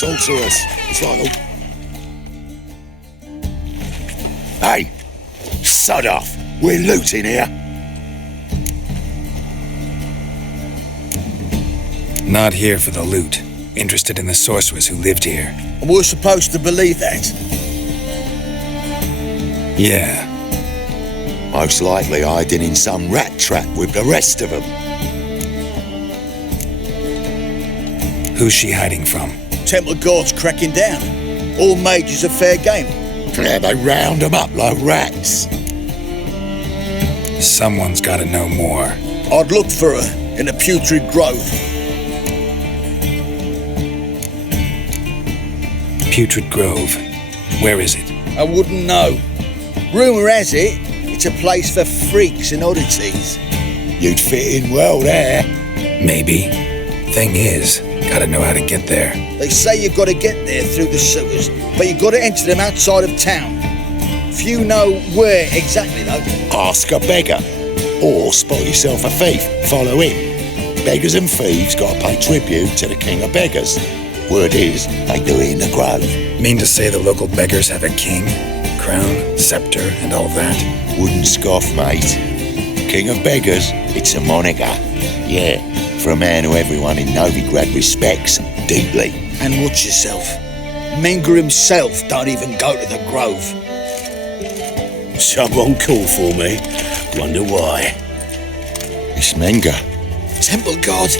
sorcerers. It's like Hey! Sod off! We're looting here. Not here for the loot. Interested in the sorcerers who lived here. And we're supposed to believe that? Yeah. Most likely hiding in some rat trap with the rest of them. Who's she hiding from? Temple Guard's cracking down. All mages are fair game. Yeah, they round them up like rats. Someone's gotta know more. I'd look for her in a putrid grove. Putrid Grove. Where is it? I wouldn't know. Rumour has it, it's a place for freaks and oddities. You'd fit in well there. Maybe. Thing is, gotta know how to get there. They say you've got to get there through the sewers, but you've got to enter them outside of town. Few know where exactly, though. Ask a beggar. Or spot yourself a thief. Follow him. Beggars and thieves gotta pay tribute to the king of beggars. Word is, they do it in the grove. Mean to say the local beggars have a king, crown, scepter, and all that? Wouldn't scoff, mate. King of beggars, it's a moniker. Yeah, for a man who everyone in Novigrad respects deeply. And watch yourself. Menga himself don't even go to the grove. Someone called for me. Wonder why. It's Menga. Temple Guard.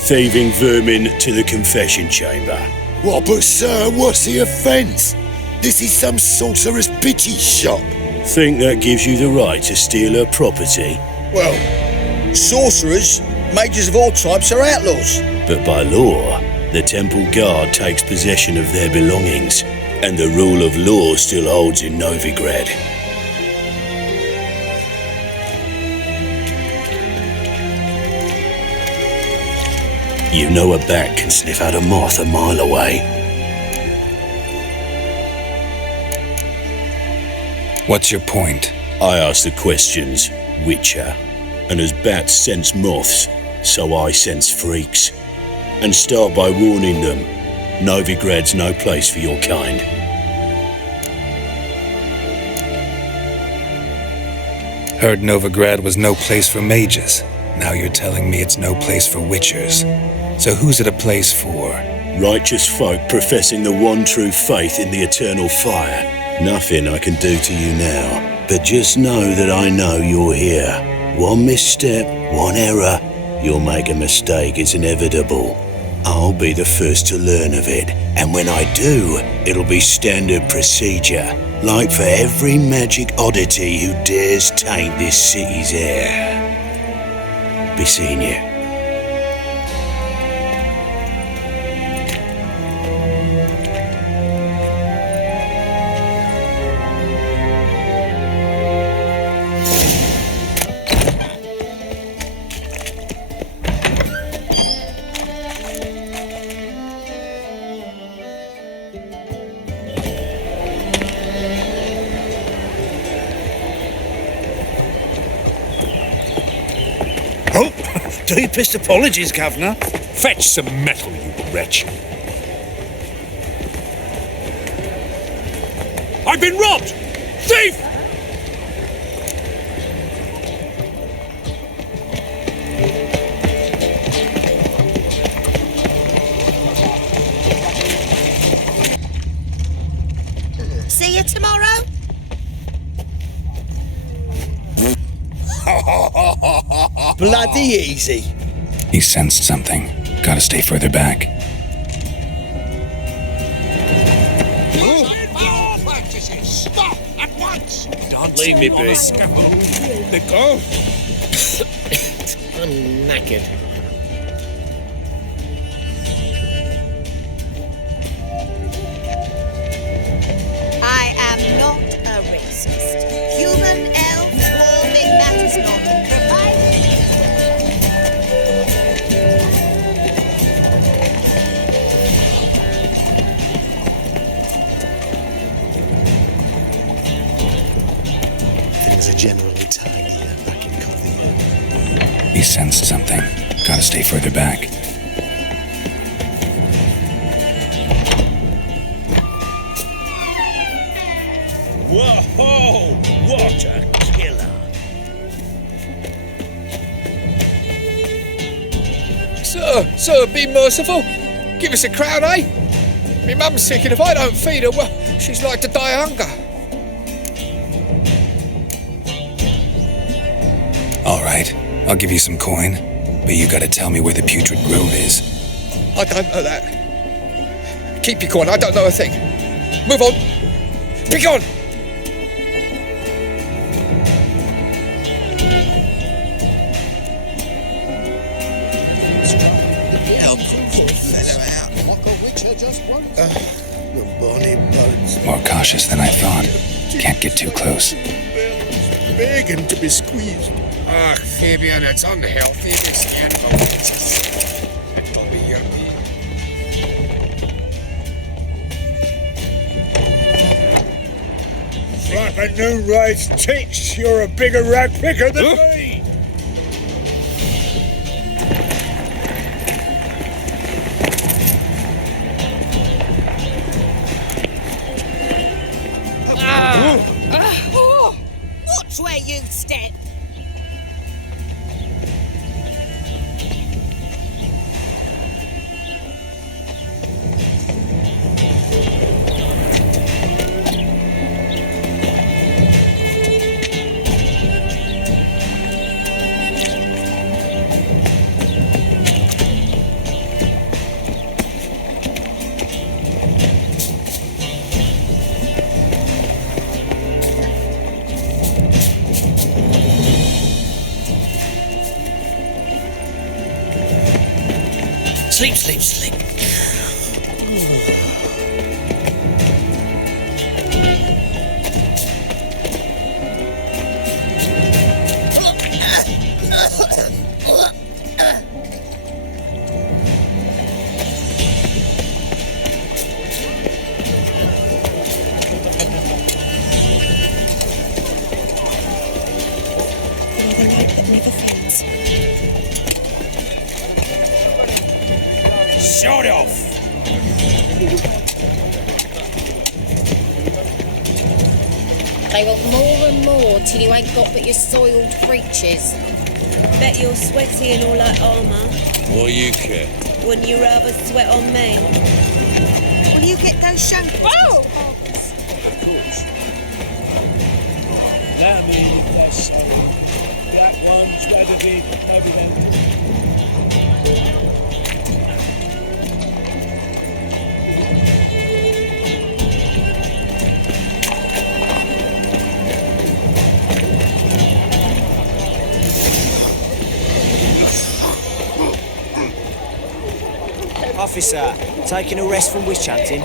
Thieving vermin to the confession chamber. What, but sir, what's the offence? This is some sorcerer's bitchy shop. Think that gives you the right to steal her property? Well, sorcerers, mages of all types are outlaws. But by law, the Temple Guard takes possession of their belongings, and the rule of law still holds in Novigrad. You know a bat can sniff out a moth a mile away. What's your point? I ask the questions, Witcher. And as bats sense moths, so I sense freaks. And start by warning them, Novigrad's no place for your kind. Heard Novigrad was no place for mages. Now you're telling me it's no place for witchers. So who's it a place for? Righteous folk professing the one true faith in the eternal fire. Nothing I can do to you now, but just know that I know you're here. One misstep, one error, you'll make a mistake, it's inevitable. I'll be the first to learn of it, and when I do, it'll be standard procedure, like for every magic oddity who dares taint this city's air. Be seeing you. Deepest apologies, Governor. Fetch some metal, you wretch. I've been robbed! Thief! See you tomorrow? Bloody easy. He sensed something. Gotta stay further back. Stop at once! Don't leave me be. Let go. I'm knackered. I am not a racist. Human, elf, dwarf, it matters not. Things are generally tidier back in Cothia. He sensed something. Gotta stay further back. Whoa! What a killer! Sir, be merciful. Give us a crown, eh? Me mum's sick, and if I don't feed her, well, she's like to die of hunger. All right, I'll give you some coin, but you gotta tell me where the Putrid Grove is. I don't know that. Keep your coin, I don't know a thing. Move on. Be gone! More cautious than I thought. Can't get too close. Begging to be squeezed. Ah, Fabian, it's unhealthy to stand for witches. It'll be your Flapping Noonrise thinks you're a bigger rag picker than me! Watch where you step. Sleep, sleep, sleep. The light that never fades. Shut off! They want more and more till you ain't got but your soiled breeches. Bet you're sweaty in all that armour. What you care? Wouldn't you rather sweat on me? Will you get those shankers? Whoa! Of course. Let me in if that's so. Black ones, Weatherby, over there. Officer, taking a rest from witch hunting.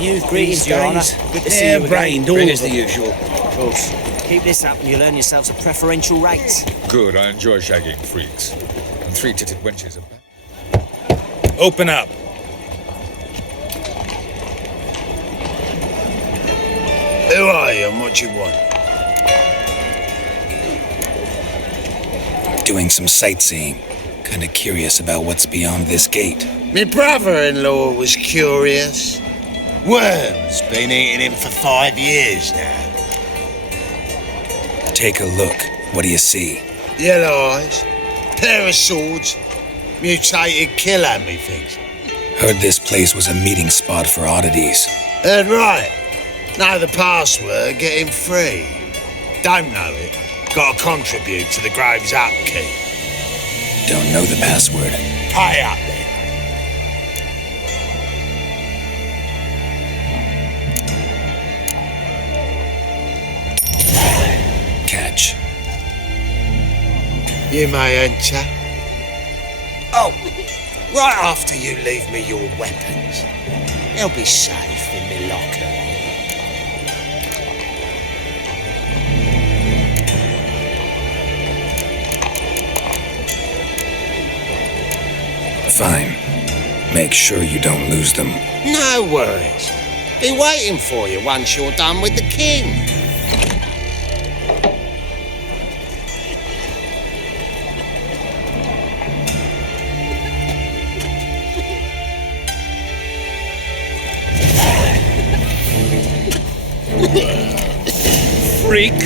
Youth Greetings, Your Honour. Good to see you again. Brained, all as the usual. Of course. Keep this up and you'll earn yourselves a preferential rate. Good, I enjoy shagging freaks. And three-titted wenches are back. Open up! Who are you and what you want? Doing some sightseeing. Kinda curious about what's beyond this gate. My brother-in-law was curious. Worms been eating him for 5 years now. Take a look. What do you see? Yellow eyes, pair of swords, mutated killer, methinks. Heard this place was a meeting spot for oddities. Heard right. Know the password, get him free. Don't know it, gotta contribute to the Grove's upkeep. Don't know the password. Pay up then. Catch. You may enter. Oh, right after you leave me your weapons. They'll be safe in my locker. Fine. Make sure you don't lose them. No worries. Be waiting for you once you're done with the king. freak!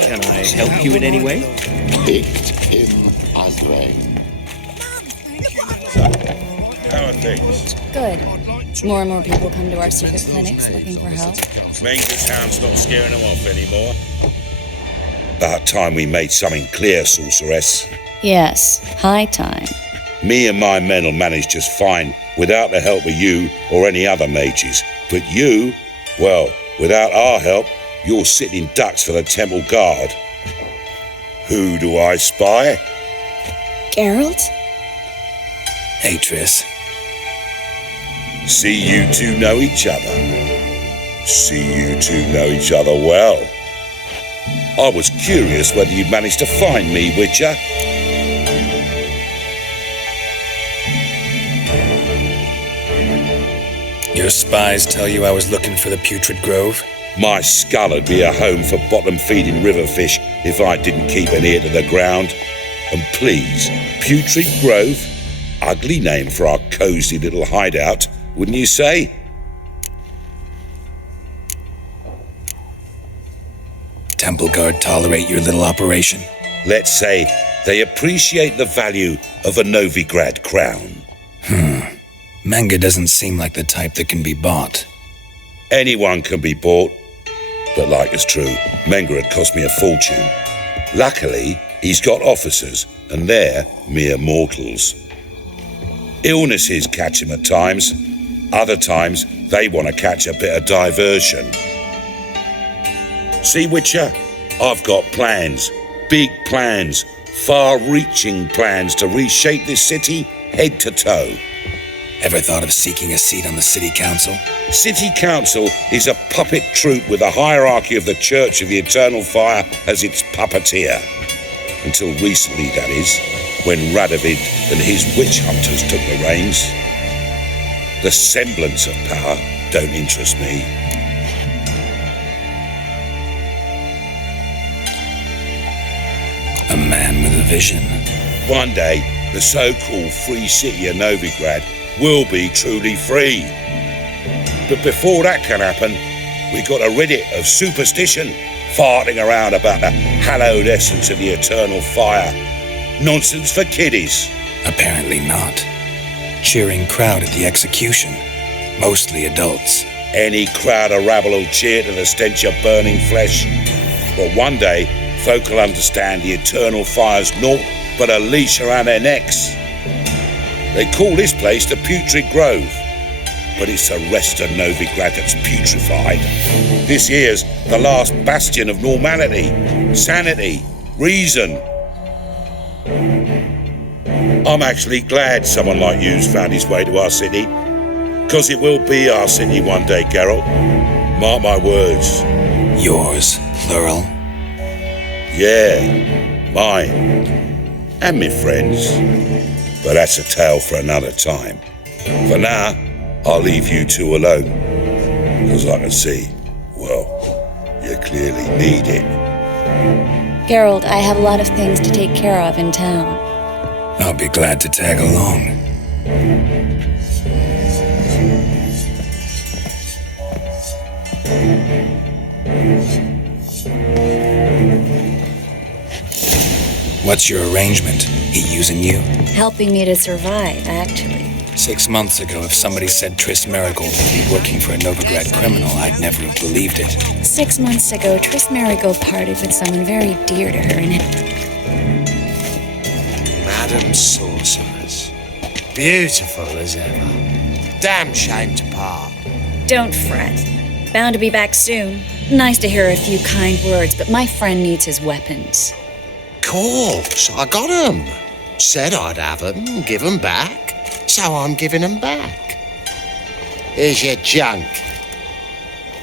Can I help you in any way? Picked him Azrael. How are things? Good. More and more people come to our secret clinics looking for help. Menger's hound's not scaring them off anymore. About time we made something clear, sorceress. Yes, high time. Me and my men'll manage just fine without the help of you or any other mages. But you, well, without our help, you're sitting in ducks for the temple guard. Who do I spy? Geralt? Hey, Triss. See you two know each other. See you two know each other well. I was curious whether you'd managed to find me, Witcher. Your spies tell you I was looking for the Putrid Grove? My skull would be a home for bottom-feeding river fish if I didn't keep an ear to the ground. And please, Putrid Grove, ugly name for our cosy little hideout, wouldn't you say? Temple Guard tolerate your little operation? Let's say they appreciate the value of a Novigrad crown. Menger doesn't seem like the type that can be bought. Anyone can be bought. But like it's true, Menger had cost me a fortune. Luckily, he's got officers, and they're mere mortals. Illnesses catch him at times. Other times, they want to catch a bit of diversion. See, Witcher, I've got plans. Big plans. Far-reaching plans to reshape this city head to toe. Ever thought of seeking a seat on the city council? City Council is a puppet troupe with the hierarchy of the Church of the Eternal Fire as its puppeteer. Until recently, that is, when Radovid and his witch hunters took the reins. The semblance of power don't interest me. A man with a vision. One day, the so-called free city of Novigrad will be truly free. But before that can happen, we got a rid of superstition, farting around about the hallowed essence of the eternal fire. Nonsense for kiddies. Apparently not. Cheering crowd at the execution. Mostly adults. Any crowd of rabble will cheer to the stench of burning flesh. But one day, folk will understand the eternal fire's naught but a leash around their necks. They call this place the Putrid Grove, but it's the rest of Novigrad that's putrefied. This here's the last bastion of normality, sanity, reason. I'm actually glad someone like you's found his way to our city, because it will be our city one day, Geralt. Mark my words. Yours, plural. Yeah, mine. And me friends. But that's a tale for another time. For now, I'll leave you two alone. Because I can see, well, you clearly need it. Geralt, I have a lot of things to take care of in town. I'll be glad to tag along. What's your arrangement? He using you? Helping me to survive, actually. 6 months ago, if somebody said Triss Merigold would be working for a Novigrad criminal, I'd never have believed it. 6 months ago, Triss Merigold parted with someone very dear to her, and Madam Sorceress. Beautiful as ever. Damn shame to part. Don't fret. Bound to be back soon. Nice to hear a few kind words, but my friend needs his weapons. Course, I got 'em. Said I'd have 'em and give 'em back, so I'm giving 'em back. Here's your junk.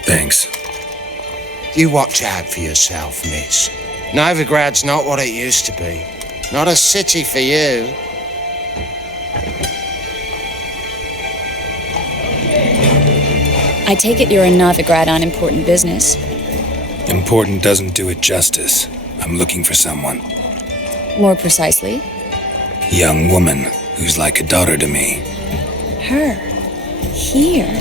Thanks. You watch out for yourself, miss. Novigrad's not what it used to be. Not a city for you. I take it you're in Novigrad on important business. Important doesn't do it justice. I'm looking for someone. More precisely? Young woman. who's like a daughter to me. Her? Here?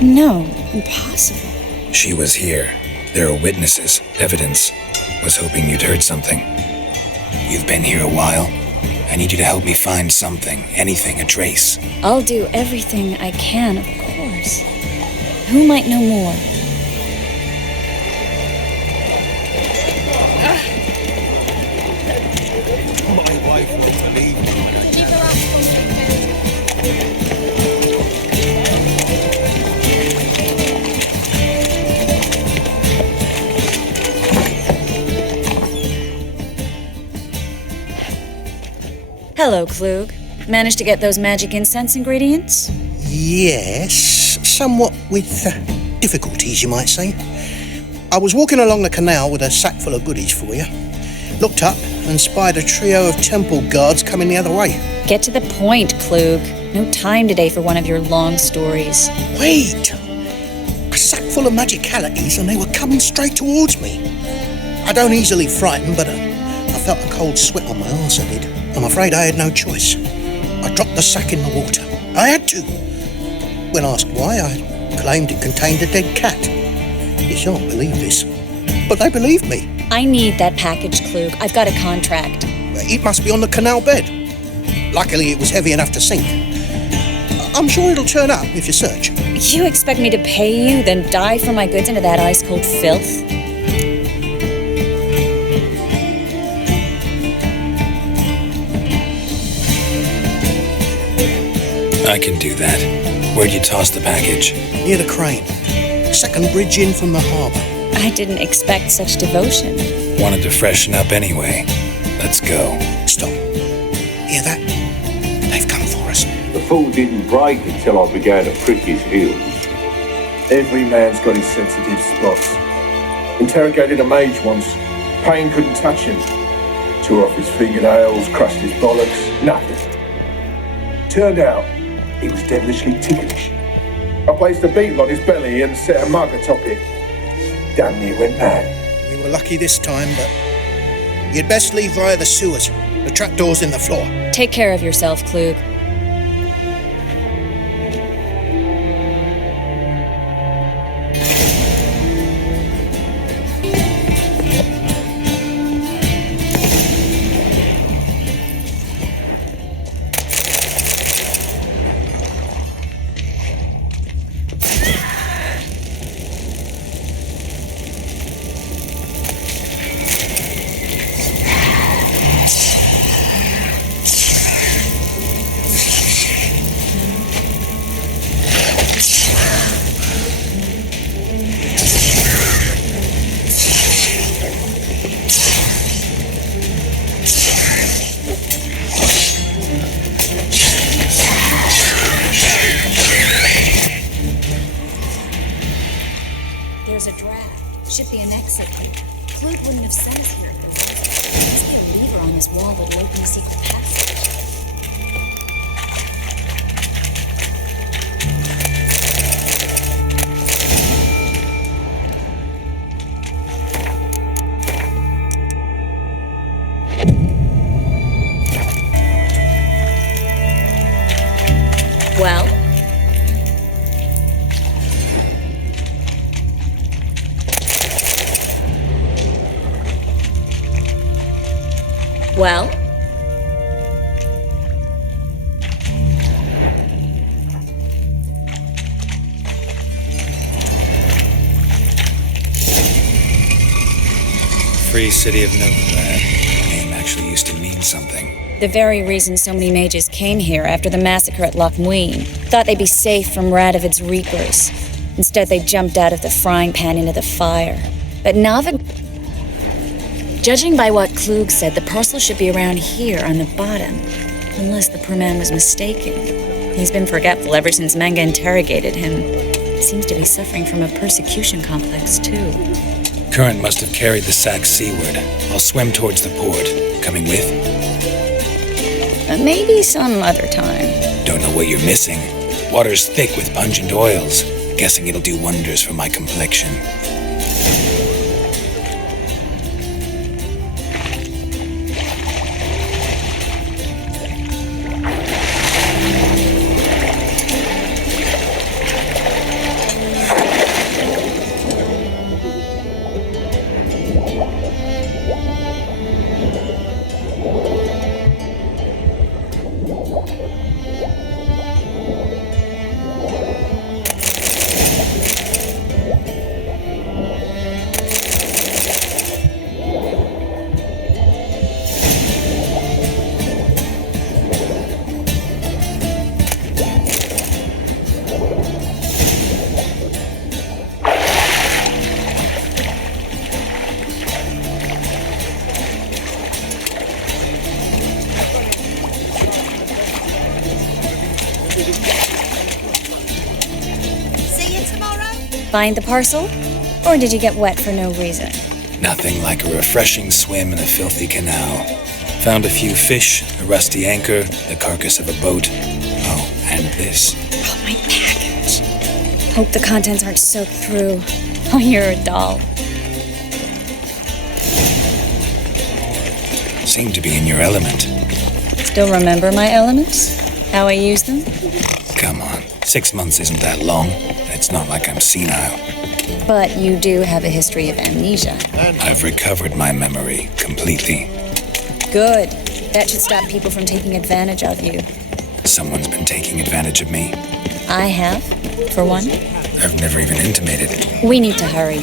No, impossible. She was here. There are witnesses, evidence. Was hoping you'd heard something. You've been here a while. I need you to help me find something, anything, a trace. I'll do everything I can, of course. Who might know more? My wife wants to leave. Hello, Klug. Managed to get those magic incense ingredients? Yes, somewhat with difficulties, you might say. I was walking along the canal with a sack full of goodies for you. Looked up and spied a trio of temple guards coming the other way. Get to the point, Klug. No time today for one of your long stories. Wait! A sack full of magicalities and they were coming straight towards me. I don't easily frighten, but I felt a cold sweat on my arse, I did. I'm afraid I had no choice. I dropped the sack in the water. I had to. When asked why, I claimed it contained a dead cat. You shan't believe this, but they believed me. I need that package, Klug. I've got a contract. It must be on the canal bed. Luckily, it was heavy enough to sink. I'm sure it'll turn up if you search. You expect me to pay you, then dive for my goods into that ice-cold filth? I can do that. Where'd you toss the package? Near the crane. Second bridge in from the harbour. I didn't expect such devotion. Wanted to freshen up anyway. Let's go. Stop. Hear that? They've come for us. The fall didn't break until I began to prick his heels. Every man's got his sensitive spots. Interrogated a mage once. Pain couldn't touch him. Tore off his fingernails, crushed his bollocks, nothing. Turned out, he was devilishly ticklish. I placed a beetle on his belly and set a mug atop it. Damn near went mad. We were lucky this time, but you'd best leave via the sewers. The trapdoor's in the floor. Take care of yourself, Klug. There's a draft. Should be an exit. Klug wouldn't have sent us here. There must be a lever on this wall that'll open the secret passage. Well? Well? Free City of Novigrad. The name actually used to mean something. The very reason so many mages came here after the massacre at Loch Muin. Thought they'd be safe from Radovid's reapers. Instead, they jumped out of the frying pan into the fire. But judging by what Klug said, the parcel should be around here on the bottom. Unless the poor man was mistaken. He's been forgetful ever since Manga interrogated him. He seems to be suffering from a persecution complex, too. Current must have carried the sack seaward. I'll swim towards the port. Coming with? Maybe some other time. Don't know what you're missing. Water's thick with pungent oils. Guessing it'll do wonders for my complexion. Find the parcel? Or did you get wet for no reason? Nothing like a refreshing swim in a filthy canal. Found a few fish, a rusty anchor, the carcass of a boat. Oh, and this. Oh, my package. Hope the contents aren't soaked through. Oh, you're a doll. Seem to be in your element. Still remember my elements? How I use them? Come on, 6 months isn't that long. It's not like I'm senile. But you do have a history of amnesia. I've recovered my memory completely. Good. That should stop people from taking advantage of you. Someone's been taking advantage of me. I have, for one. I've never even intimated it. We need to hurry.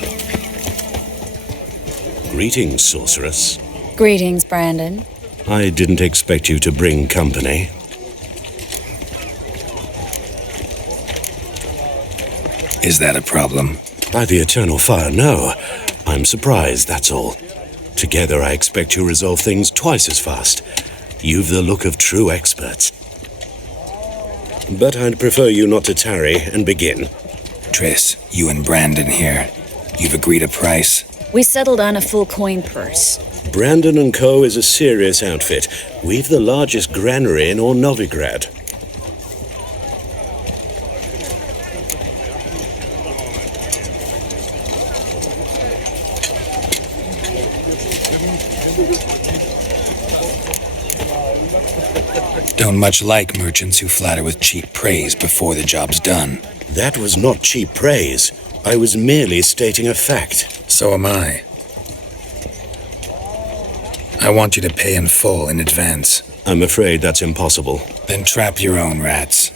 Greetings, sorceress. Greetings, Brandon. I didn't expect you to bring company. Is that a problem? By the eternal fire, no. I'm surprised, that's all. Together, I expect to resolve things twice as fast. You've the look of true experts. But I'd prefer you not to tarry and begin. Triss, you and Brandon here. You've agreed a price? We settled on a full coin purse. Brandon & Co. is a serious outfit. We've the largest granary in all Novigrad. Don't much like merchants who flatter with cheap praise before the job's done. That was not cheap praise. I was merely stating a fact. So am I. I want you to pay in full in advance. I'm afraid that's impossible. Then trap your own rats.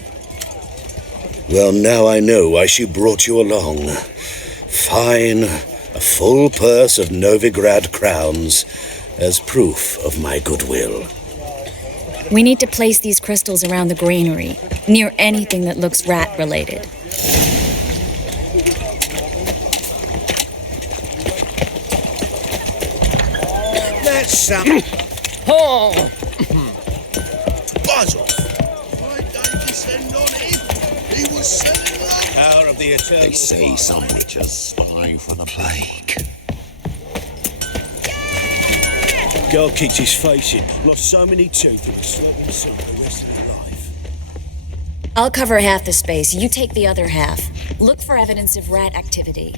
Well, now I know why she brought you along. Fine, a full purse of Novigrad crowns as proof of my goodwill. We need to place these crystals around the granary, near anything that looks rat-related. That's something. Oh! Buzz off! Why don't you send on him? He was selling love. Power of the eternal. They say some witches spy for the plague. Girl kicked his face in, lost so many teeth it was certainly sunk the rest of her life. I'll cover half the space, you take the other half. Look for evidence of rat activity.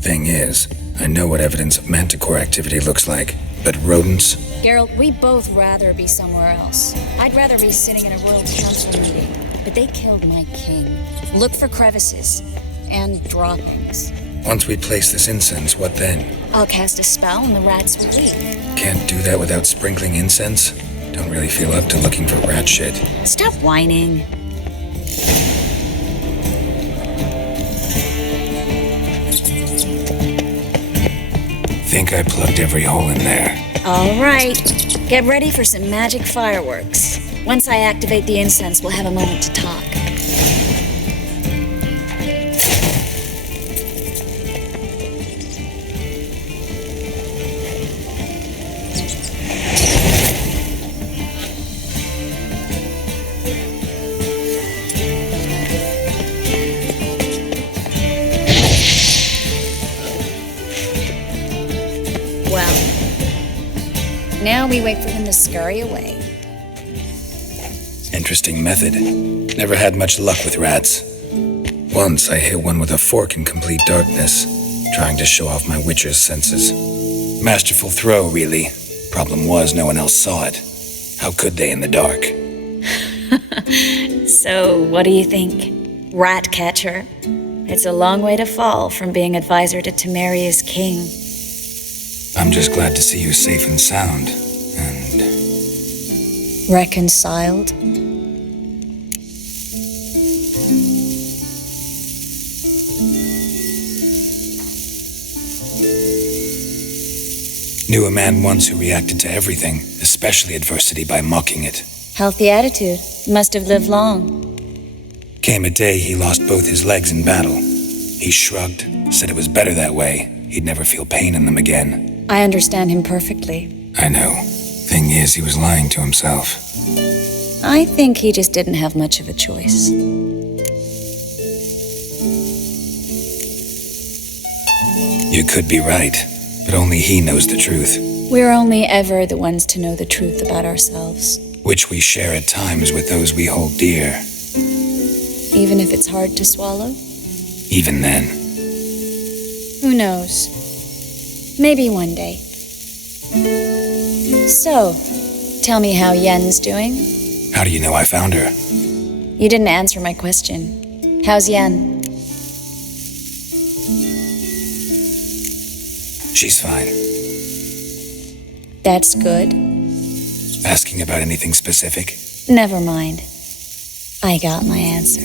Thing is, I know what evidence of manticore activity looks like, but rodents? Geralt, we'd both rather be somewhere else. I'd rather be sitting in a royal council meeting, but they killed my king. Look for crevices and droppings. Once we place this incense, what then? I'll cast a spell and the rats will leave. Can't do that without sprinkling incense? Don't really feel up to looking for rat shit. Stop whining. Think I plugged every hole in there. All right. Get ready for some magic fireworks. Once I activate the incense, we'll have a moment to talk. Now we wait for them to scurry away. Interesting method. Never had much luck with rats. Once I hit one with a fork in complete darkness, trying to show off my witcher's senses. Masterful throw, really. Problem was, no one else saw it. How could they in the dark? So, what do you think? Rat catcher? It's a long way to fall from being advisor to Temeria's king. I'm just glad to see you safe and sound, and... reconciled? Knew a man once who reacted to everything, especially adversity, by mocking it. Healthy attitude. Must have lived long. Came a day he lost both his legs in battle. He shrugged, said it was better that way. He'd never feel pain in them again. I understand him perfectly. I know. Thing is, he was lying to himself. I think he just didn't have much of a choice. You could be right, but only he knows the truth. We're only ever the ones to know the truth about ourselves. Which we share at times with those we hold dear. Even if it's hard to swallow? Even then. Who knows? Maybe one day. So, tell me how Yen's doing? How do you know I found her? You didn't answer my question. How's Yen? She's fine. That's good. Asking about anything specific? Never mind. I got my answer.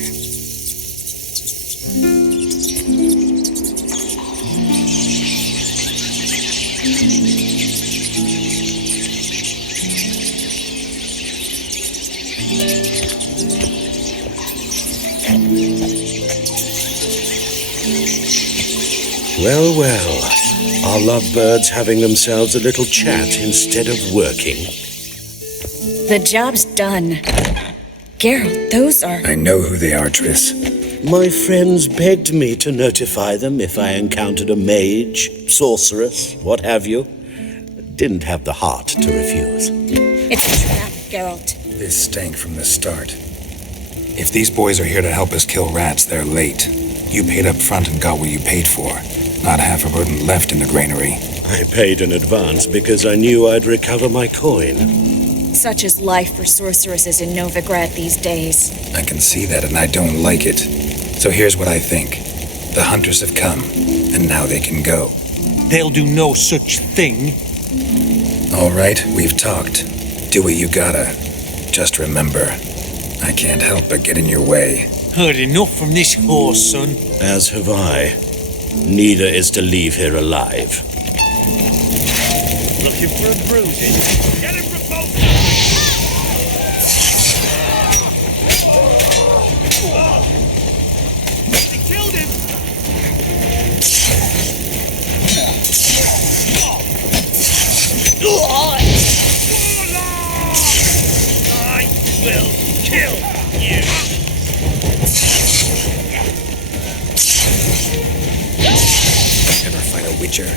Well, well. Our lovebirds having themselves a little chat instead of working. The job's done. Geralt, those are... I know who they are, Triss. My friends begged me to notify them if I encountered a mage, sorceress, what have you. Didn't have the heart to refuse. It's a trap, Geralt. This stank from the start. If these boys are here to help us kill rats, they're late. You paid up front and got what you paid for. Not half a burden left in the granary. I paid in advance because I knew I'd recover my coin. Such is life for sorceresses in Novigrad these days. I can see that, and I don't like it. So here's what I think. The hunters have come, and now they can go. They'll do no such thing. All right, we've talked. Do what you gotta. Just remember, I can't help but get in your way. Heard enough from this horse, son. As have I. Neither is to leave here alive. Looking for a bruising? Get him from both! They killed him! I will kill you! Never fight a witcher.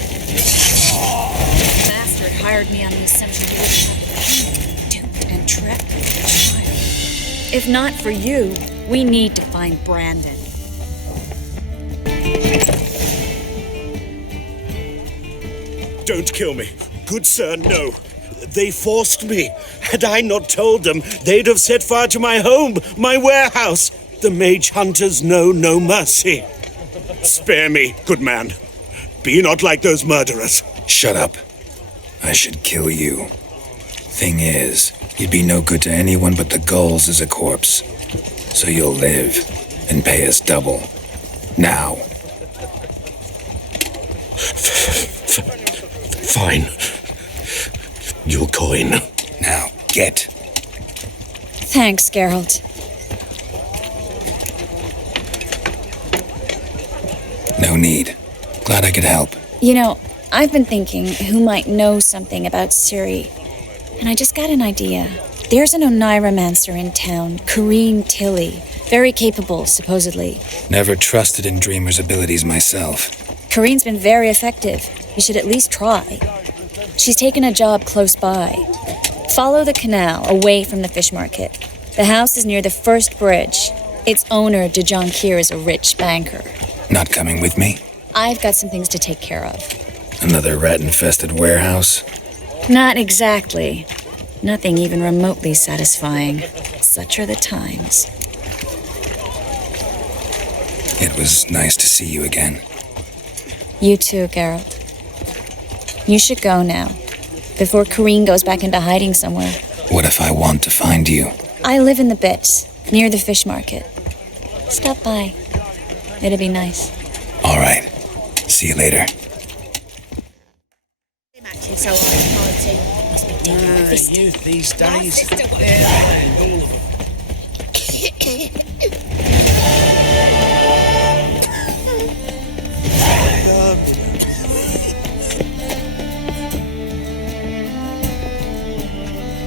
Bastard hired me on the assumption you would duped and trapped the child. If not for you, we need to find Brandon. Don't kill me. Good sir, no. They forced me. Had I not told them, they'd have set fire to my home, my warehouse. The mage hunters know no mercy. Spare me, good man. Be not like those murderers. Shut up. I should kill you. Thing is, you'd be no good to anyone but the gulls as a corpse. So you'll live and pay us double. Now. Fine. Your coin. Now, get. Thanks, Geralt. No need. Glad I could help. You know, I've been thinking who might know something about Ciri. And I just got an idea. There's an Oneiromancer in town, Corrine Tilly. Very capable, supposedly. Never trusted in Dreamer's abilities myself. Corrine's been very effective. You should at least try. She's taken a job close by. Follow the canal away from the fish market. The house is near the first bridge. Its owner, Dejon Kier, is a rich banker. Not coming with me? I've got some things to take care of. Another rat-infested warehouse? Not exactly. Nothing even remotely satisfying. Such are the times. It was nice to see you again. You too, Geralt. You should go now, before Corrine goes back into hiding somewhere. What if I want to find you? I live in the Bits, near the fish market. Stop by. It'll be nice. All right. See you later. Youth these days.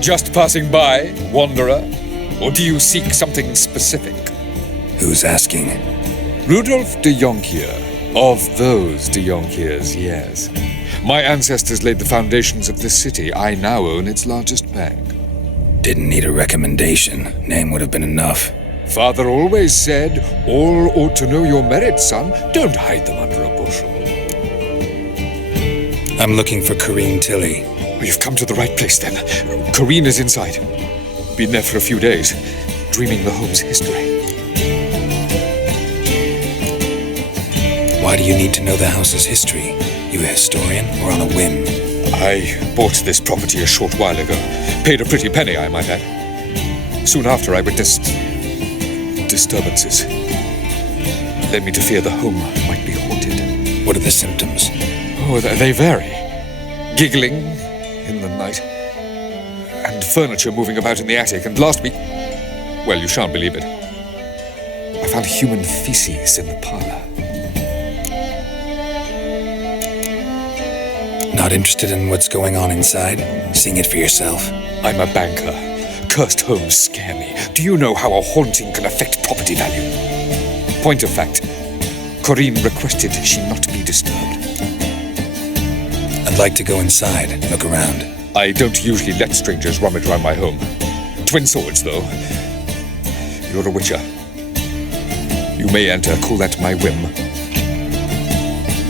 Just passing by, wanderer? Or do you seek something specific? Who's asking? Rudolf de Jonkier, Of those de Jonquiers, yes. My ancestors laid the foundations of this city. I now own its largest bank. Didn't need a recommendation. Name would have been enough. Father always said, all ought to know your merits, son. Don't hide them under a bushel. I'm looking for Corrine Tilly. You've come to the right place, then. Corrine is inside. Been there for a few days, dreaming the home's history. Why do you need to know the house's history? You a historian or on a whim? I bought this property a short while ago. Paid a pretty penny, I might add. Soon after, I witnessed disturbances. Led me to fear the home might be haunted. What are the symptoms? Oh, they vary. Giggling in the night. And furniture moving about in the attic. And last week, well, you shan't believe it, I found human feces in the parlor. Not interested in what's going on inside? Seeing it for yourself? I'm a banker. Cursed homes scare me. Do you know how a haunting can affect property value? Point of fact, Corrine requested she not be disturbed. I'd like to go inside, look around. I don't usually let strangers rummage around my home. Twin swords, though. You're a witcher. You may enter, call that my whim.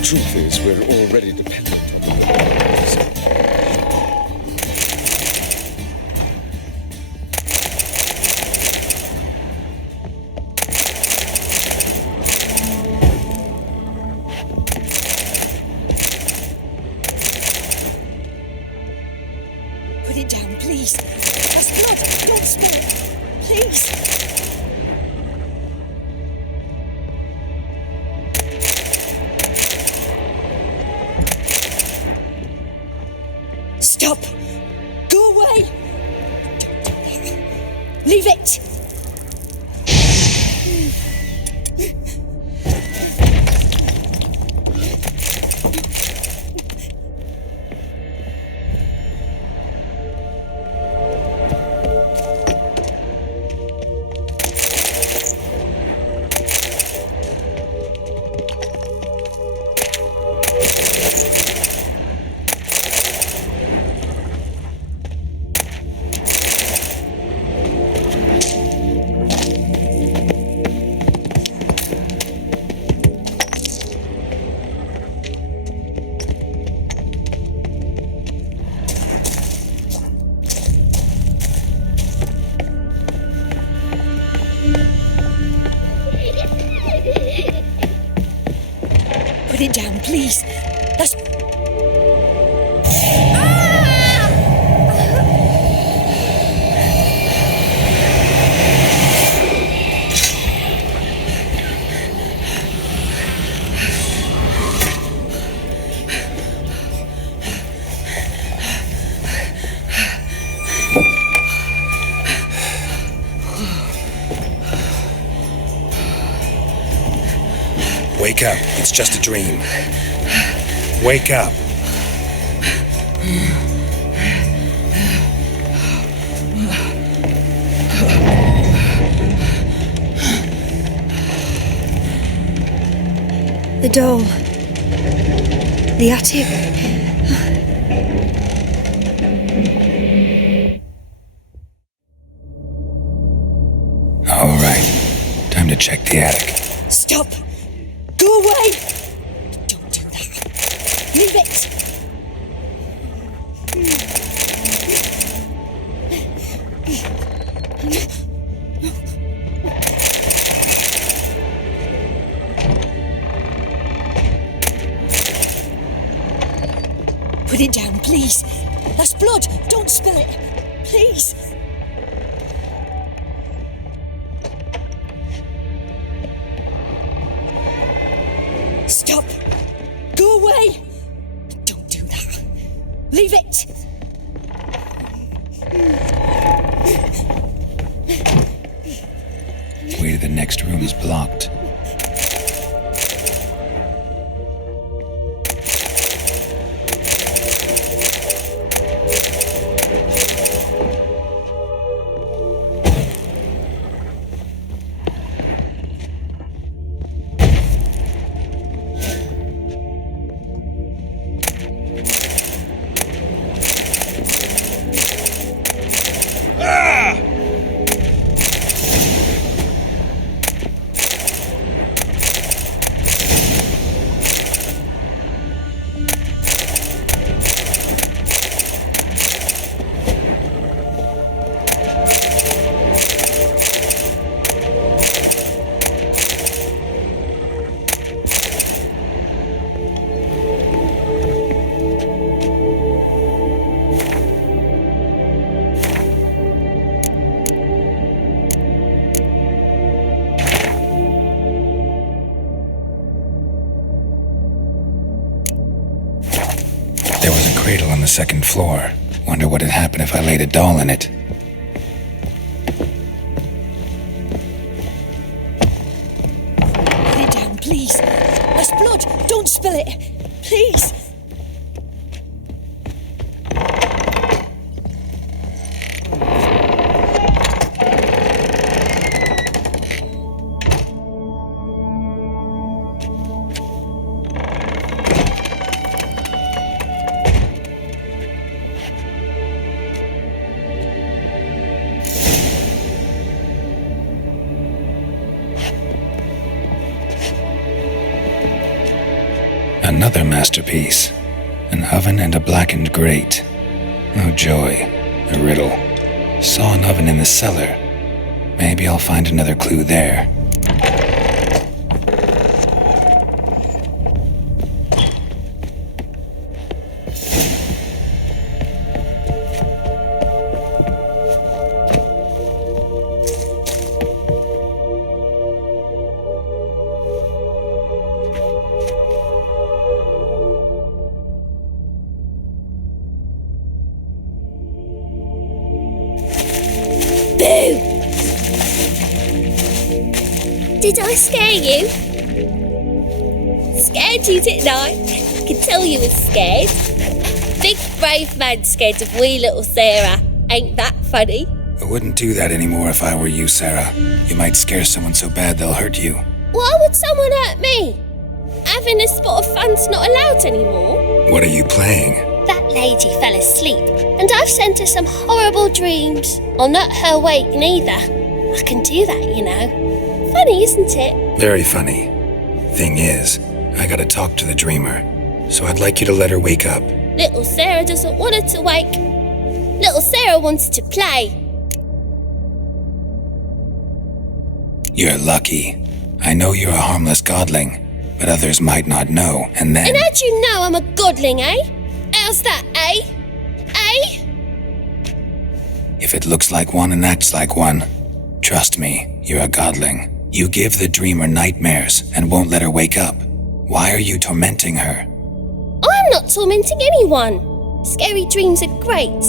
Truth is, we're already dependent on Put it down, please. That's blood. Don't spill it. Please. Stop! Go away! Don't do that. Leave it! Put it down, please. That's... Wake up. It's just a dream. Wake up. The doll. The attic. All right. Time to check the attic. Stop! Go away! Don't do that. Leave it! Put it down, please. That's blood. Don't spill it. Please. Stop! Go away! Don't do that. Leave it! Way to the next room is blocked. cradle on the second floor. Wonder what'd happen if I laid a doll in it. Put it down, please. There's blood. Don't spill it. Please. Another masterpiece. An oven and a blackened grate. Oh joy. A riddle. Saw an oven in the cellar. Maybe I'll find another clue there. Did I scare you? Scared you, didn't I? I can tell you was scared. Big brave man scared of wee little Sarah. Ain't that funny? I wouldn't do that anymore if I were you, Sarah. You might scare someone so bad they'll hurt you. Why would someone hurt me? Having a spot of fun's not allowed anymore. What are you playing? That lady fell asleep, and I've sent her some horrible dreams. I'll not her wake neither. I can do that, you know. Funny, isn't it? Very funny. Thing is, I gotta talk to the dreamer, so I'd like you to let her wake up. Little Sarah doesn't want her to wake. Little Sarah wants to play. You're lucky. I know you're a harmless godling, but others might not know, and then... And how'd you know I'm a godling, eh? How's that, eh? Eh? If it looks like one and acts like one, trust me, you're a godling. You give the dreamer nightmares and won't let her wake up. Why are you tormenting her? I'm not tormenting anyone. Scary dreams are great.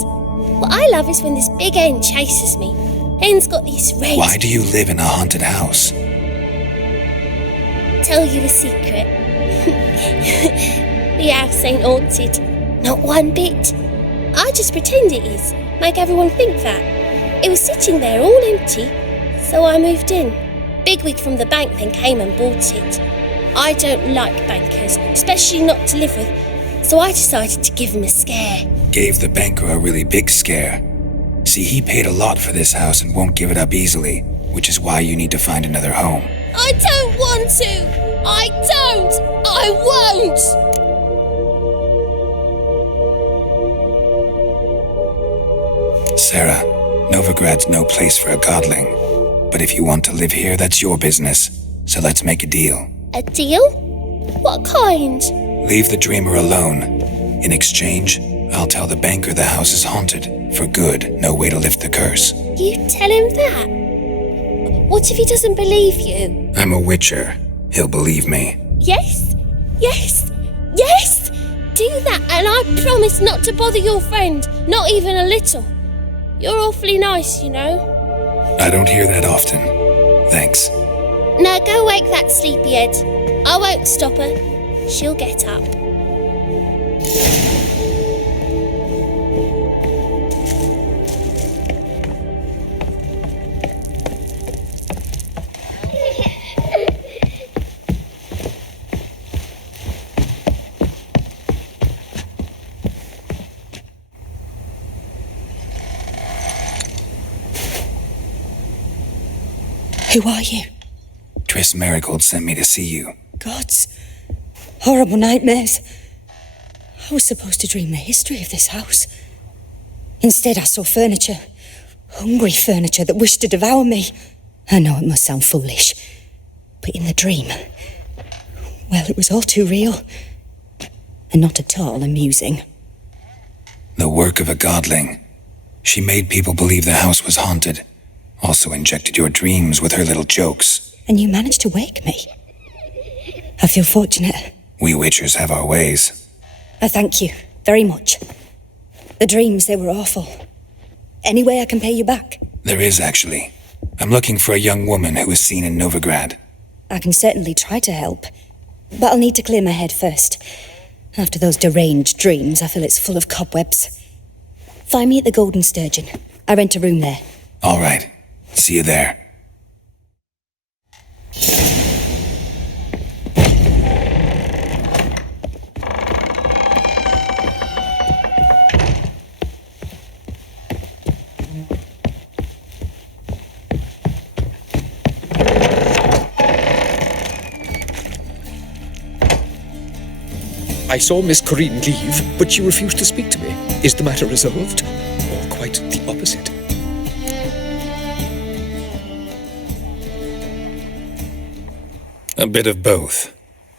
What I love is when this big hen chases me. Hen's got these red... Why do you live in a haunted house? Tell you a secret. The house ain't haunted. Not one bit. I just pretend it is. Make everyone think that. It was sitting there all empty, so I moved in. Bigwig from the bank then came and bought it. I don't like bankers, especially not to live with, so I decided to give him a scare. Gave the banker a really big scare. See, he paid a lot for this house and won't give it up easily, which is why you need to find another home. I don't want to! I don't! I won't! Sarah, Novigrad's no place for a godling. But if you want to live here, that's your business. So let's make a deal. A deal? What kind? Leave the dreamer alone. In exchange, I'll tell the banker the house is haunted. For good, no way to lift the curse. You tell him that? What if he doesn't believe you? I'm a witcher. He'll believe me. Yes? Yes? Yes! Do that and I promise not to bother your friend. Not even a little. You're awfully nice, you know. I don't hear that often. Thanks. Now go wake that sleepyhead. I won't stop her. She'll get up. Who are you? Triss Marigold sent me to see you. Gods. Horrible nightmares. I was supposed to dream the history of this house. Instead, I saw furniture. Hungry furniture that wished to devour me. I know it must sound foolish, but in the dream, well, it was all too real. And not at all amusing. The work of a godling. She made people believe the house was haunted. Also injected your dreams with her little jokes. And you managed to wake me. I feel fortunate. We witchers have our ways. I thank you. Very much. The dreams, they were awful. Any way I can pay you back? There is, actually. I'm looking for a young woman who was seen in Novigrad. I can certainly try to help, but I'll need to clear my head first. After those deranged dreams, I feel it's full of cobwebs. Find me at the Golden Sturgeon. I rent a room there. All right. See you there. I saw Miss Corinne leave, but she refused to speak to me. Is the matter resolved? Or quite the opposite? A bit of both.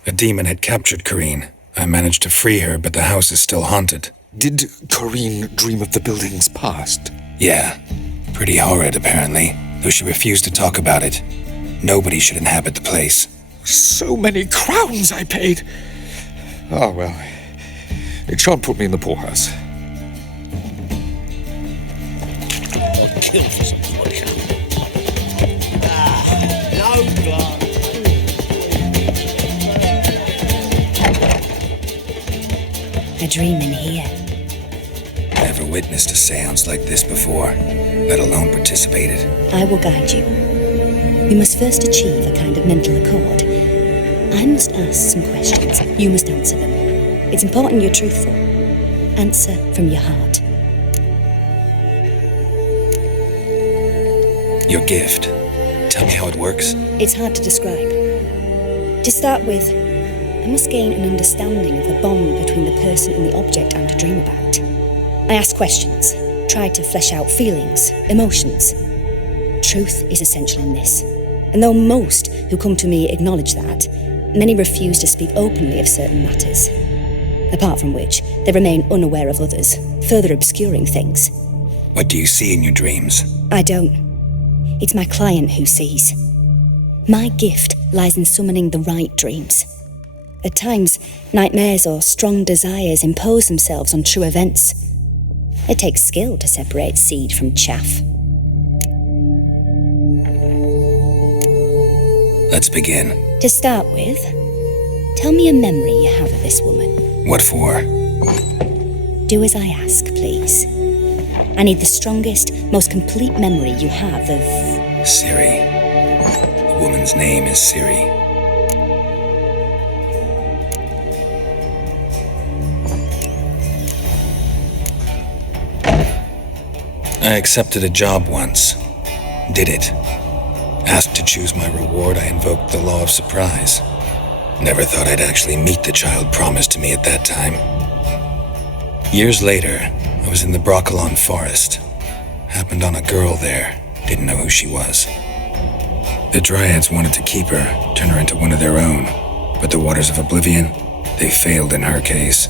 A demon had captured Corinne. I managed to free her, but the house is still haunted. Did Corinne dream of the building's past? Yeah. Pretty horrid, apparently, though she refused to talk about it. Nobody should inhabit the place. So many crowns I paid! Oh, well, it shan't put me in the poorhouse. I'll kill for some vodka. No glass. A dream in here. Never witnessed a seance like this before, let alone participated. I will guide you. You must first achieve a kind of mental accord. I must ask some questions. You must answer them. It's important you're truthful. Answer from your heart. Your gift. Tell me how it works. It's hard to describe. To start with, I must gain an understanding of the bond between the person and the object I'm to dream about. I ask questions, try to flesh out feelings, emotions. Truth is essential in this. And though most who come to me acknowledge that, many refuse to speak openly of certain matters. Apart from which, they remain unaware of others, further obscuring things. What do you see in your dreams? I don't. It's my client who sees. My gift lies in summoning the right dreams. At times, nightmares or strong desires impose themselves on true events. It takes skill to separate seed from chaff. Let's begin. To start with, tell me a memory you have of this woman. What for? Do as I ask, please. I need the strongest, most complete memory you have of... Ciri. The woman's name is Ciri. I accepted a job once. Did it. Asked to choose my reward, I invoked the law of surprise. Never thought I'd actually meet the child promised to me at that time. Years later, I was in the Broccolon forest. Happened on a girl there. Didn't know who she was. The Dryads wanted to keep her, turn her into one of their own. But the Waters of Oblivion, they failed in her case.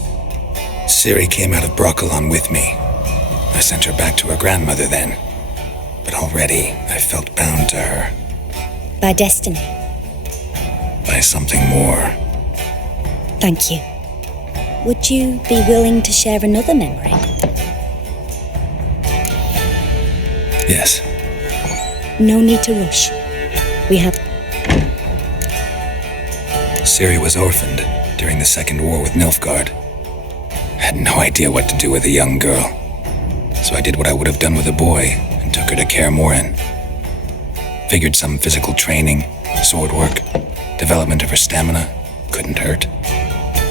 Ciri came out of Broccolon with me. I sent her back to her grandmother then. But already, I felt bound to her. By destiny. By something more. Thank you. Would you be willing to share another memory? Yes. No need to rush. We have... Ciri was orphaned during the Second War with Nilfgaard. Had no idea what to do with a young girl. So I did what I would have done with a boy and took her to Kaer Morhen. Figured some physical training, sword work, development of her stamina couldn't hurt.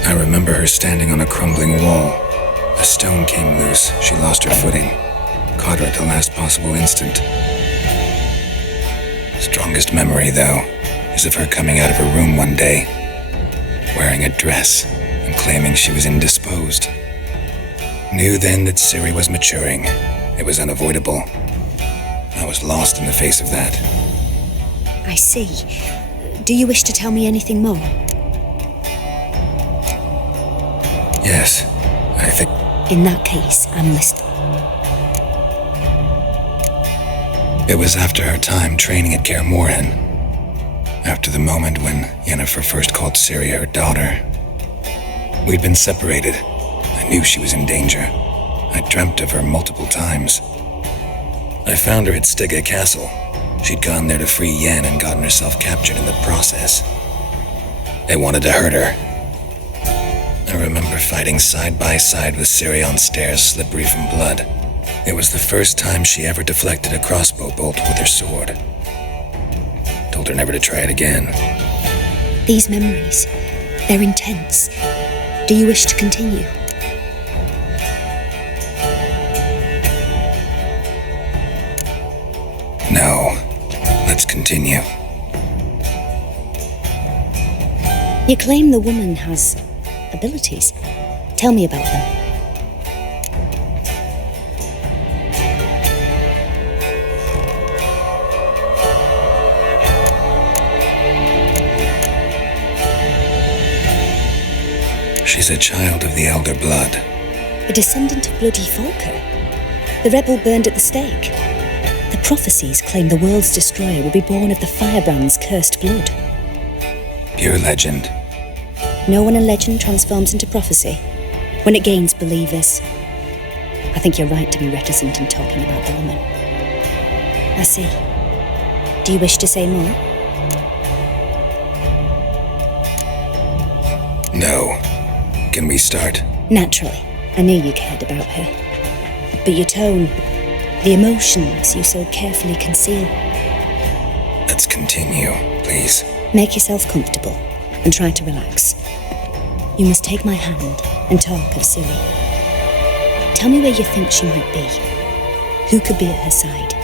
I remember her standing on a crumbling wall. A stone came loose, she lost her footing. Caught her at the last possible instant. Strongest memory, though, is of her coming out of her room one day, wearing a dress and claiming she was indisposed. Knew then that Ciri was maturing. It was unavoidable. I was lost in the face of that. I see. Do you wish to tell me anything more? Yes, I think... In that case, I'm listening. It was after her time training at Kaer Morhen. After the moment when Yennefer first called Ciri her daughter. We'd been separated. I I knew she was in danger. I dreamt of her multiple times. I found her at Stega Castle. She'd gone there to free Yen and gotten herself captured in the process. They wanted to hurt her. I remember fighting side by side with Ciri on stairs slippery from blood. It was the first time she ever deflected a crossbow bolt with her sword. Told her never to try it again. These memories, they're intense. Do you wish to continue? No. Let's continue. You claim the woman has abilities. Tell me about them. She's a child of the Elder Blood. A descendant of Bloody Falker. The rebel burned at the stake. The prophecies claim the world's destroyer will be born of the Firebrand's cursed blood. Pure legend. Know when a legend transforms into prophecy? When it gains believers. I think you're right to be reticent in talking about the woman. I see. Do you wish to say more? No. Can we start? Naturally. I knew you cared about her. But your tone, the emotions you so carefully conceal. Let's continue, please. Make yourself comfortable and try to relax. You must take my hand and talk of Ciri. Tell me where you think she might be. Who could be at her side?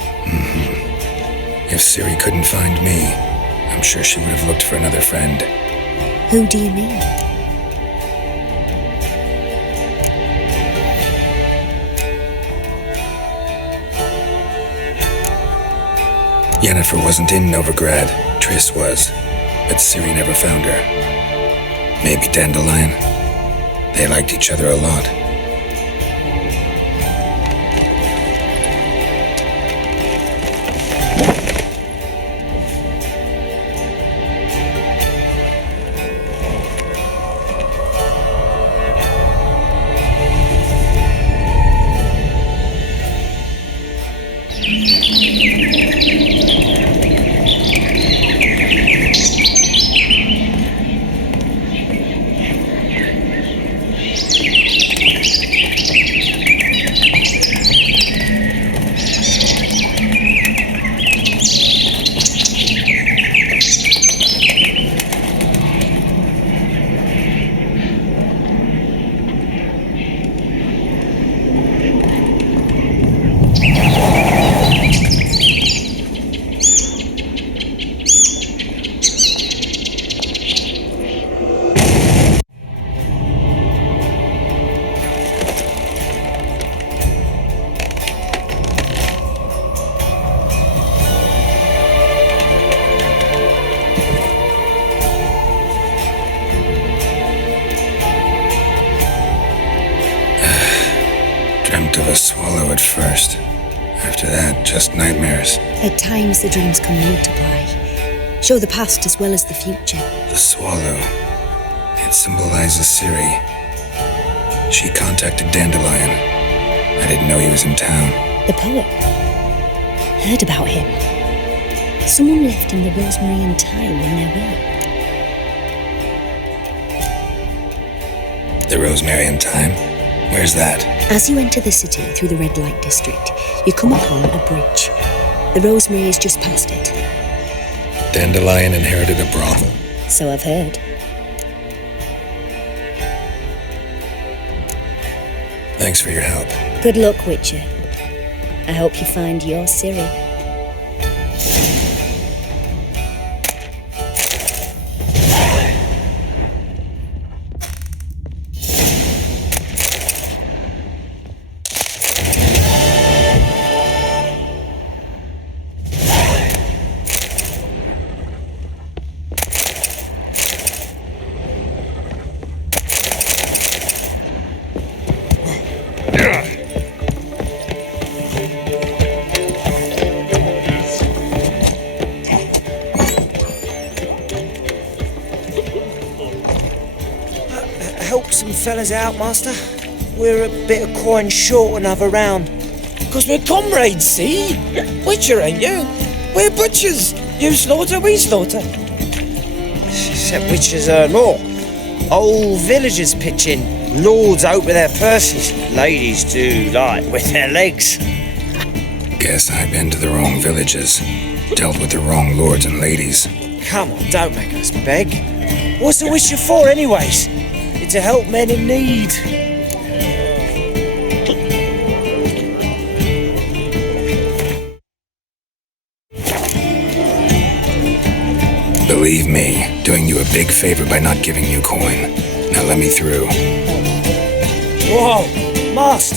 If Ciri couldn't find me, I'm sure she would have looked for another friend. Who do you mean? Yennefer wasn't in Novigrad. Triss was. But Ciri never found her. Maybe Dandelion. They liked each other a lot. Of a swallow at first. After that, just nightmares. At times the dreams can multiply. Show the past as well as the future. The swallow. It symbolizes Ciri. She contacted Dandelion. I didn't know he was in town. The poet. Heard about him. Someone left him the rosemary and thyme in their will. The rosemary and thyme? Where's that? As you enter the city through the red light district, you come upon a bridge. The rosemary is just past it. Dandelion inherited a brothel. So I've heard. Thanks for your help. Good luck, Witcher. I hope you find your Ciri. Help some fellas out, Master? we're a bit of coin short another round. 'Cause we're comrades, see? Witcher, ain't you? We're butchers. You slaughter, we slaughter. Except witchers earn more. Old villagers pitch in. Lords out with their purses. Ladies do like with their legs. Guess I've been to the wrong villages. Dealt with the wrong lords and ladies. Come on, don't make us beg. What's a witcher for, anyways? It's to help men in need. Believe me, doing you a big favor by not giving you coin. Now let me through. Whoa, Master,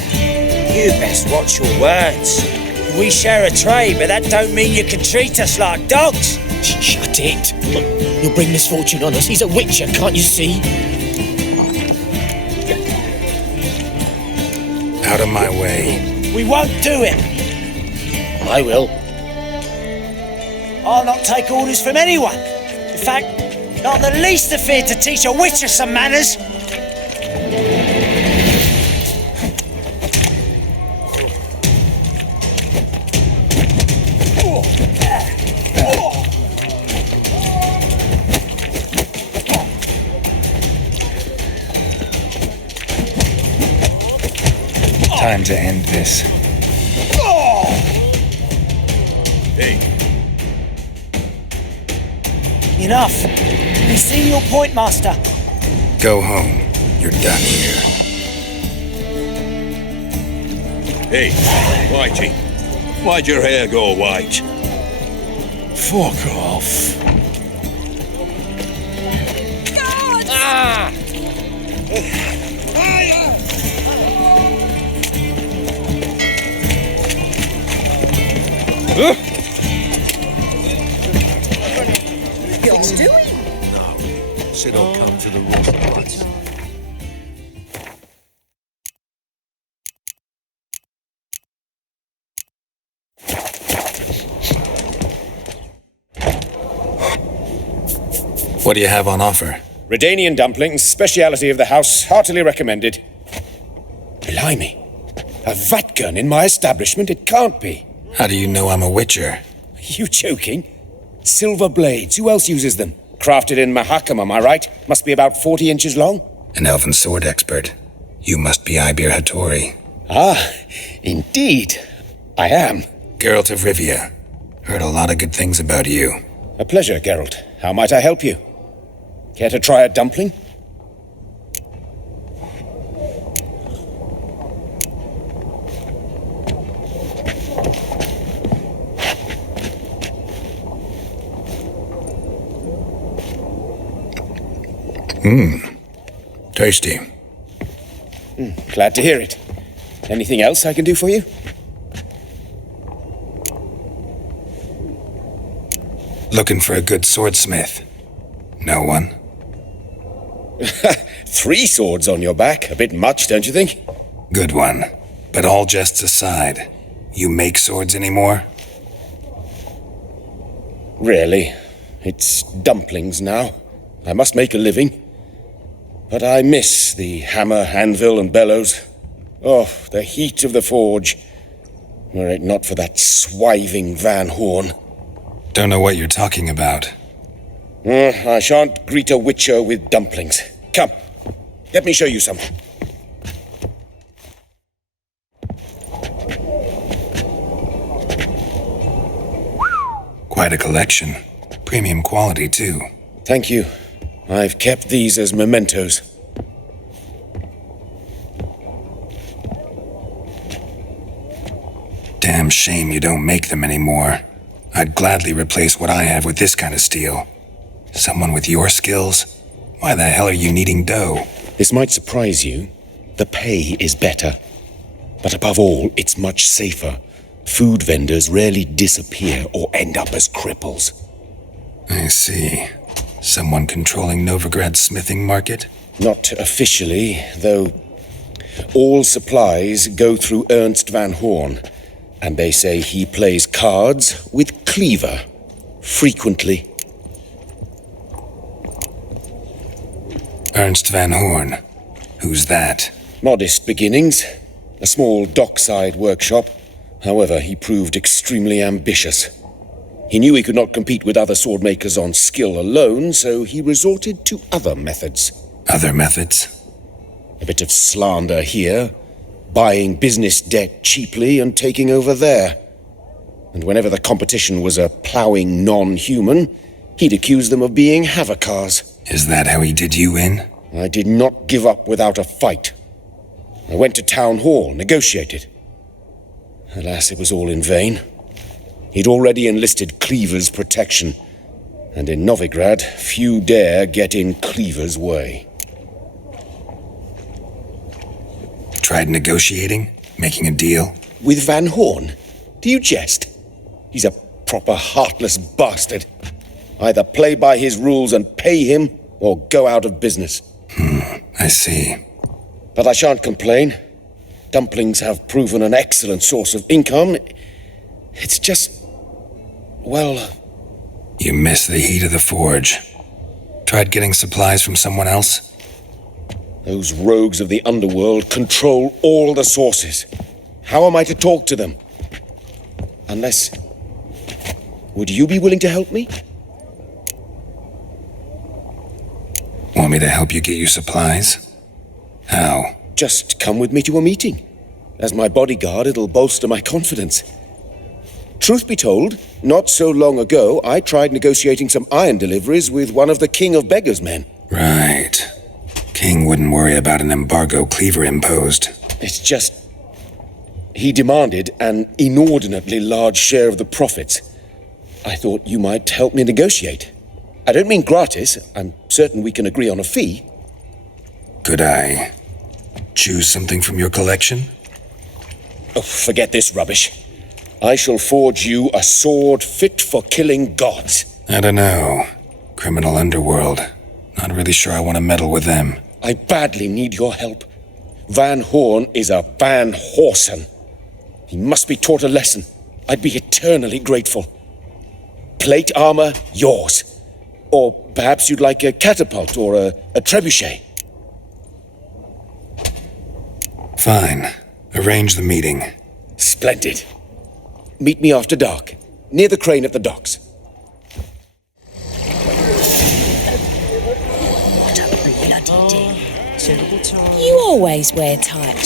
you best watch your words. We share a trade, but that don't mean you can treat us like dogs. Shut it. You'll bring misfortune on us. He's a witcher, can't you see? Out of my way. We won't do it. I will. I'll not take orders from anyone. In fact, not the least afeard to teach a witcher some manners. Time to end this. Hey. Enough. We've seen your point, Master. Go home. You're done here. Hey, Whitey. Why'd your hair go white? Fuck off. God! Ah! What's doing? No. Said I'll come to the restaurant. What do you have on offer? Redanian dumplings, speciality of the house, heartily recommended. Blimey. A vatgun in my establishment? It can't be. How do you know I'm a witcher? Are you joking? Silver blades, who else uses them? Crafted in Mahakam, am I right? Must be about 40 inches long? An elven sword expert. You must be Ibir Hattori. Ah, indeed. I am. Geralt of Rivia. Heard a lot of good things about you. A pleasure, Geralt. How might I help you? Care to try a dumpling? Tasty. Glad to hear it. Anything else I can do for you? Looking for a good swordsmith. No one? 3 swords on your back. A bit much, don't you think? Good one. But all jests aside, you make swords anymore? Really? It's dumplings now. I must make a living. But I miss the hammer, anvil, and bellows. Oh, the heat of the forge. Were it not for that swiving Van Horn. Don't know what you're talking about. I shan't greet a witcher with dumplings. Come, let me show you something. Quite a collection. Premium quality, too. Thank you. I've kept these as mementos. Damn shame you don't make them anymore. I'd gladly replace what I have with this kind of steel. Someone with your skills? Why the hell are you needing dough? This might surprise you. The pay is better. But above all, it's much safer. Food vendors rarely disappear or end up as cripples. I see. Someone controlling Novigrad's smithing market? Not officially, though all supplies go through Ernst Van Horn, and they say he plays cards with Cleaver, frequently. Ernst Van Horn? Who's that? Modest beginnings, a small dockside workshop. However, he proved extremely ambitious. He knew he could not compete with other sword makers on skill alone, so he resorted to other methods. Other methods? A bit of slander here, buying business debt cheaply and taking over there. And whenever the competition was a ploughing non-human, he'd accuse them of being Havocars. Is that how he did you in? I did not give up without a fight. I went to Town Hall, negotiated. Alas, it was all in vain. He'd already enlisted Cleaver's protection, and in Novigrad, few dare get in Cleaver's way. Tried negotiating? Making a deal? With Van Horn? Do you jest? He's a proper heartless bastard. Either play by his rules and pay him, or go out of business. I see. But I shan't complain. Dumplings have proven an excellent source of income. It's just... well... You miss the heat of the forge. Tried getting supplies from someone else? Those rogues of the underworld control all the sources. How am I to talk to them? Unless... Would you be willing to help me? Want me to help you get you supplies? How? Just come with me to a meeting. As my bodyguard, it'll bolster my confidence. Truth be told, not so long ago, I tried negotiating some iron deliveries with one of the King of Beggars' men. Right. King wouldn't worry about an embargo Cleaver imposed. It's just... he demanded an inordinately large share of the profits. I thought you might help me negotiate. I don't mean gratis. I'm certain we can agree on a fee. Could I choose something from your collection? Oh, forget this rubbish. I shall forge you a sword fit for killing gods. I don't know. Criminal underworld. Not really sure I want to meddle with them. I badly need your help. Van Horn is a Van Horsen. He must be taught a lesson. I'd be eternally grateful. Plate armor, yours. Or perhaps you'd like a catapult or a trebuchet. Fine. Arrange the meeting. Splendid. Meet me after dark, near the crane at the docks. You always wear tight